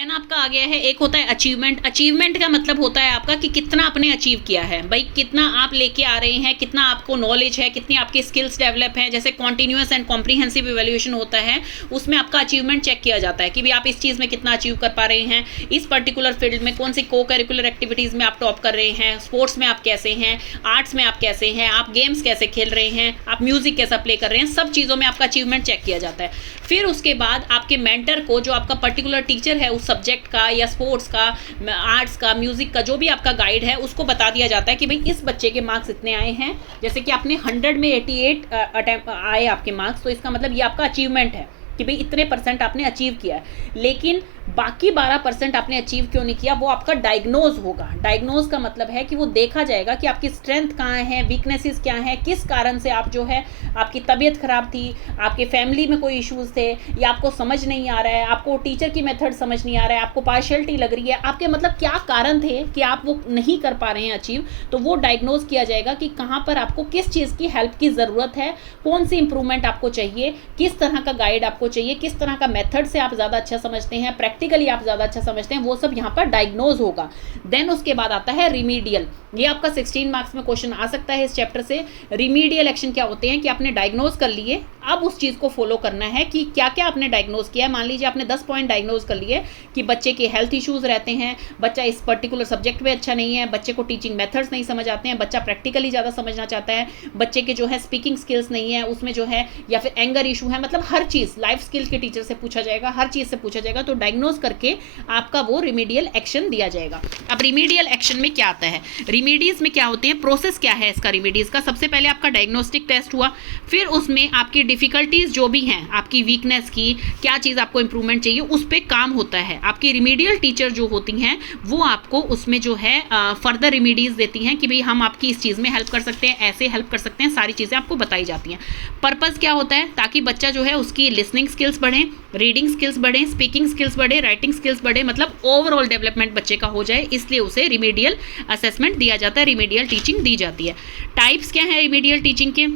Then आपका आ गया है, एक होता है अचीवमेंट। अचीवमेंट का मतलब होता है आपका कि कितना आपने अचीव किया है, भाई कितना आप लेके आ रहे हैं, कितना आपको नॉलेज है, कितनी आपकी स्किल्स डेवलप हैं। जैसे कॉन्टिन्यूस एंड कॉम्प्रीहेंसिव इवैल्यूएशन होता है, उसमें आपका अचीवमेंट चेक किया जाता है कि भाई आप इस चीज़ में कितना अचीव कर पा रहे हैं, इस पर्टिकुलर फील्ड में कौन सी को करिकुलर एक्टिविटीज़ में आप टॉप कर रहे हैं, स्पोर्ट्स में आप कैसे हैं, आर्ट्स में आप कैसे हैं, आप गेम्स कैसे खेल रहे हैं, आप म्यूजिक कैसा प्ले कर रहे हैं, सब चीज़ों में आपका अचीवमेंट चेक किया जाता है। फिर उसके बाद आपके मेंटर को, जो आपका पर्टिकुलर टीचर है उस सब्जेक्ट का या स्पोर्ट्स का, आर्ट्स का, म्यूजिक का, जो भी आपका गाइड है, उसको बता दिया जाता है कि भाई इस बच्चे के मार्क्स इतने आए हैं। जैसे कि आपने 100 में 88 अटेम्प्ट आए आपके मार्क्स, तो इसका मतलब ये आपका अचीवमेंट है कि भाई इतने परसेंट आपने अचीव किया है। लेकिन बाकी 12% आपने अचीव क्यों नहीं किया, वो आपका डायग्नोज होगा। डायग्नोज का मतलब है कि वो देखा जाएगा कि आपकी स्ट्रेंथ कहाँ है, वीकनेसेस क्या हैं, किस कारण से आप जो है, आपकी तबीयत खराब थी, आपके फैमिली में कोई इश्यूज थे, या आपको समझ नहीं आ रहा है, आपको टीचर की मेथड समझ नहीं आ रहा है, आपको पार्शियलिटी लग रही है, आपके मतलब क्या कारण थे कि आप वो नहीं कर पा रहे हैं अचीव। तो वो डायग्नोज किया जाएगा कि कहाँ पर आपको किस चीज़ की हेल्प की ज़रूरत है, कौन सी इंप्रूवमेंट आपको चाहिए, किस तरह का गाइड आपको चाहिए, किस तरह का मेथड से आप ज़्यादा अच्छा समझते हैं, प्रैक्टिकली आप ज़्यादा अच्छा समझते हैं, वो सब यहाँ पर डायग्नोज होगा। देन उसके बाद आता है रिमीडियल। ये आपका 16 मार्क्स में क्वेश्चन आ सकता है इस चैप्टर से। रिमीडियल एक्शन क्या होते हैं कि आपने डायग्नोज कर लिए, अब उस चीज़ को फॉलो करना है कि क्या क्या आपने डायग्नोज किया है। मान लीजिए आपने 10 पॉइंट डायग्नोज कर लिए कि बच्चे के हेल्थ इश्यूज रहते हैं, बच्चा इस पर्टिकुलर सब्जेक्ट में अच्छा नहीं है, बच्चे को टीचिंग मेथड्स नहीं समझ आते हैं, बच्चा प्रैक्टिकली ज़्यादा समझना चाहता है, बच्चे के जो है स्पीकिंग स्किल्स नहीं है उसमें जो है, या फिर एंगर इशू है, मतलब हर चीज़ लाइफ स्किल्स के टीचर से पूछा जाएगा, हर चीज़ से पूछा जाएगा। तो डायग्नोज करके आपका वो रिमीडियल एक्शन दिया जाएगा। अब रिमीडियल एक्शन में क्या आता है, रिमीडीज में क्या होते हैं, प्रोसेस क्या है इसका रिमीडीज का। सबसे पहले आपका डायग्नोस्टिक टेस्ट हुआ, फिर उसमें आपकी डिफिकल्टीज जो भी हैं, आपकी वीकनेस की क्या चीज़ आपको इंप्रूवमेंट चाहिए, उस पर काम होता है। आपकी रिमीडियल टीचर जो होती हैं वो आपको उसमें जो है फर्दर रिमीडीज देती हैं कि भाई हम आपकी इस चीज़ में हेल्प कर सकते हैं, ऐसे हेल्प कर सकते हैं, सारी चीज़ें आपको बताई जाती हैं। पर्पज़ क्या होता है, ताकि बच्चा जो है उसकी लिसनिंग स्किल्स बढ़ें, रीडिंग स्किल्स बढ़ें, स्पीकिंग स्किल्स बढ़े, राइटिंग स्किल्स बढ़े, मतलब ओवरऑल डेवलपमेंट बच्चे का हो जाए, इसलिए उसे रिमीडियल असेसमेंट दिया जाता है, रिमीडियल टीचिंग दी जाती है। टाइप्स क्या है रिमीडियल टीचिंग के,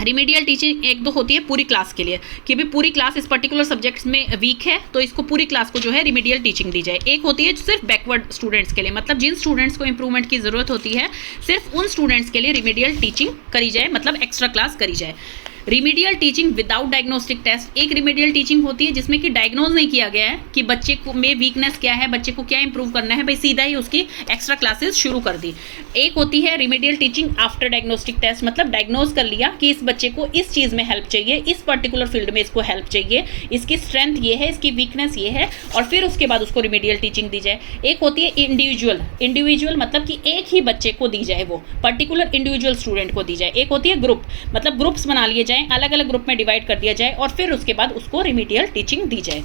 रिमीडियल टीचिंग एक तो होती है पूरी क्लास के लिए कि भाई पूरी क्लास इस पर्टिकुलर सब्जेक्ट्स में वीक है तो इसको पूरी क्लास को जो है रिमीडियल टीचिंग दी जाए। एक होती है सिर्फ बैकवर्ड स्टूडेंट्स के लिए, मतलब जिन स्टूडेंट्स को इंप्रूवमेंट की ज़रूरत होती है सिर्फ उन स्टूडेंट्स के लिए रिमीडियल टीचिंग करी जाए, मतलब एक्स्ट्रा क्लास करी जाए। Remedial teaching without diagnostic test, एक रिमीडियल टीचिंग होती है जिसमें कि डायग्नोज नहीं किया गया है कि बच्चे को में वीकनेस क्या है, बच्चे को क्या इंप्रूव करना है, भाई सीधा ही उसकी एक्स्ट्रा क्लासेस शुरू कर दी। एक होती है remedial teaching after diagnostic test, मतलब डायग्नोज कर लिया कि इस बच्चे को इस चीज़ में हेल्प चाहिए, इस पर्टिकुलर फील्ड में इसको हेल्प चाहिए, इसकी स्ट्रेंथ ये है, इसकी वीकनेस ये है, और फिर उसके बाद उसको रिमीडियल टीचिंग दी जाए। एक होती है इंडिविजुअल, इंडिविजुअल मतलब कि एक ही बच्चे को दी जाए, वो पर्टिकुलर इंडिविजुअल स्टूडेंट को दी जाए। एक होती है ग्रुप, मतलब ग्रुप्स बना लिए जाए, अलग अलग ग्रुप में डिवाइड कर दिया जाए और फिर उसके बाद उसको रिमीडियल टीचिंग दी जाए।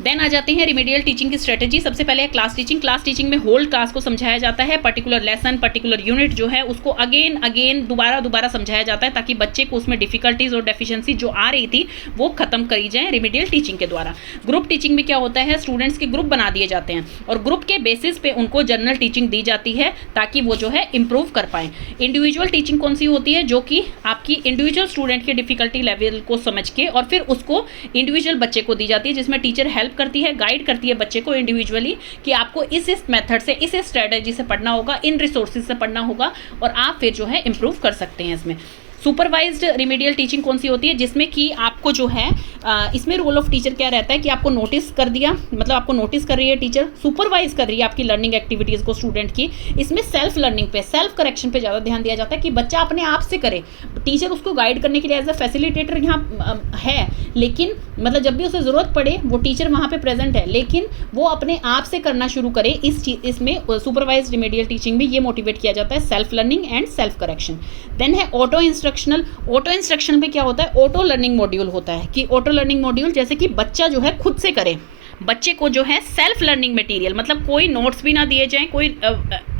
देन आ जाते हैं रिमीडियल टीचिंग की स्ट्रेटेजी। सबसे पहले है क्लास टीचिंग। क्लास टीचिंग में होल क्लास को समझाया जाता है, पर्टिकुलर लेसन, पर्टिकुलर यूनिट जो है उसको अगेन दोबारा समझाया जाता है ताकि बच्चे को उसमें डिफिकल्टीज और डेफिशिएंसी जो आ रही थी वो खत्म करी जाए रिमीडियल टीचिंग के द्वारा। ग्रुप टीचिंग में क्या होता है, स्टूडेंट्स के ग्रुप बना दिए जाते हैं और ग्रुप के बेसिस पे उनको जनरल टीचिंग दी जाती है ताकि वो जो है इंप्रूव कर पाएँ। इंडिविजुअल टीचिंग कौन सी होती है, जो कि आपकी इंडिविजुअल स्टूडेंट के डिफिकल्टी लेवल को समझ के और फिर उसको इंडिविजुअल बच्चे को दी जाती है, जिसमें टीचर हेल्प करती है, गाइड करती है बच्चे को इंडिविजुअली कि आपको इस मेथड से, इस स्ट्रेटजी से पढ़ना होगा, इन रिसोर्सेज से पढ़ना होगा और आप फिर जो है इंप्रूव कर सकते हैं इसमें। सुपरवाइज्ड रिमीडियल टीचिंग कौन सी होती है, जिसमें कि आपको जो है इसमें रोल ऑफ टीचर क्या रहता है कि आपको नोटिस कर दिया, मतलब आपको नोटिस कर रही है टीचर, सुपरवाइज कर रही है आपकी लर्निंग एक्टिविटीज़ को स्टूडेंट की। इसमें सेल्फ लर्निंग पे, सेल्फ करेक्शन पे ज़्यादा ध्यान दिया जाता है कि बच्चा अपने आप से करे। टीचर उसको गाइड करने के लिए एज अ फैसिलिटेटर यहाँ है, लेकिन मतलब जब भी उसे ज़रूरत पड़े वो टीचर वहाँ पे प्रेजेंट है, लेकिन वो अपने आप से करना शुरू करे। इसमें सुपरवाइज्ड रिमीडियल टीचिंग में ये मोटिवेट किया जाता है, self learning and self correction. Then है ऑटो इंस्ट्रक्शनल। ऑटो इंस्ट्रक्शन में क्या होता है, ऑटो लर्निंग मॉड्यूल होता है कि ऑटो लर्निंग मॉड्यूल जैसे कि बच्चा जो है खुद से करे, बच्चे को जो है सेल्फ लर्निंग मटेरियल, मतलब कोई नोट्स भी ना दिए जाएं, कोई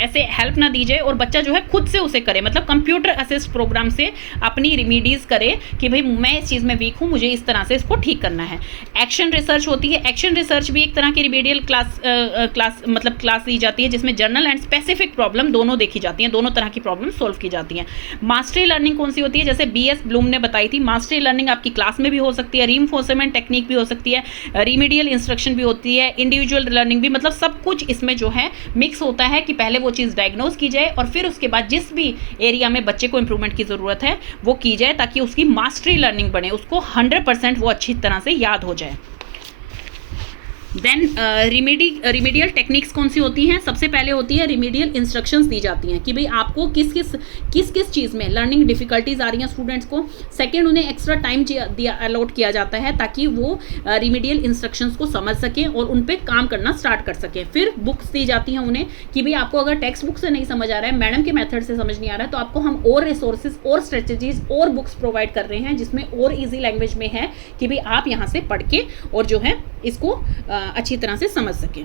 ऐसे हेल्प ना दी जाए और बच्चा जो है खुद से उसे करे, मतलब कंप्यूटर असिस्ट प्रोग्राम से अपनी रिमीडीज करे कि भाई मैं इस चीज़ में वीक हूँ, मुझे इस तरह से इसको ठीक करना है। एक्शन रिसर्च होती है। एक्शन रिसर्च भी एक तरह की रिमीडियल क्लास दी जाती है जिसमें जर्नल एंड स्पेसिफिक प्रॉब्लम दोनों देखी जाती हैं, दोनों तरह की प्रॉब्लम सॉल्व की जाती हैं। मास्टरी लर्निंग कौन सी होती है, जैसे BS ब्लूम ने बताई थी, मास्टरी लर्निंग आपकी क्लास में भी हो सकती है, रीइंफोर्समेंट टेक्निक भी हो सकती है, रिमीडियल इंस्ट्रक्शन एजुकेशन भी होती है, इंडिविजुअल लर्निंग भी, मतलब सब कुछ इसमें जो है मिक्स होता है कि पहले वो चीज़ डायग्नोज की जाए और फिर उसके बाद जिस भी एरिया में बच्चे को इंप्रूवमेंट की ज़रूरत है वो की जाए, ताकि उसकी मास्टरी लर्निंग बने, उसको 100% वो अच्छी तरह से याद हो जाए। देन रिमीडियल टेक्निक्स कौन सी होती हैं? सबसे पहले होती है रिमीडियल इंस्ट्रक्शंस दी जाती हैं कि भाई आपको किस किस चीज़ में लर्निंग डिफिकल्टीज आ रही हैं स्टूडेंट्स को। सेकंड, उन्हें एक्स्ट्रा टाइम अलॉट किया जाता है ताकि वो रिमीडियल इंस्ट्रक्शंस को समझ सकें और उन पर काम करना स्टार्ट कर सकें। फिर बुक्स दी जाती हैं उन्हें कि भाई आपको अगर टेक्स्ट बुक से नहीं समझ आ रहा है, मैडम के मेथड से समझ नहीं आ रहा है, तो आपको हम और रिसोर्सेज और स्ट्रेटजीज और बुक्स प्रोवाइड कर रहे हैं जिसमें और ईजी लैंग्वेज में है कि भाई आप यहाँ से पढ़ के और जो है इसको अच्छी तरह से समझ सकें।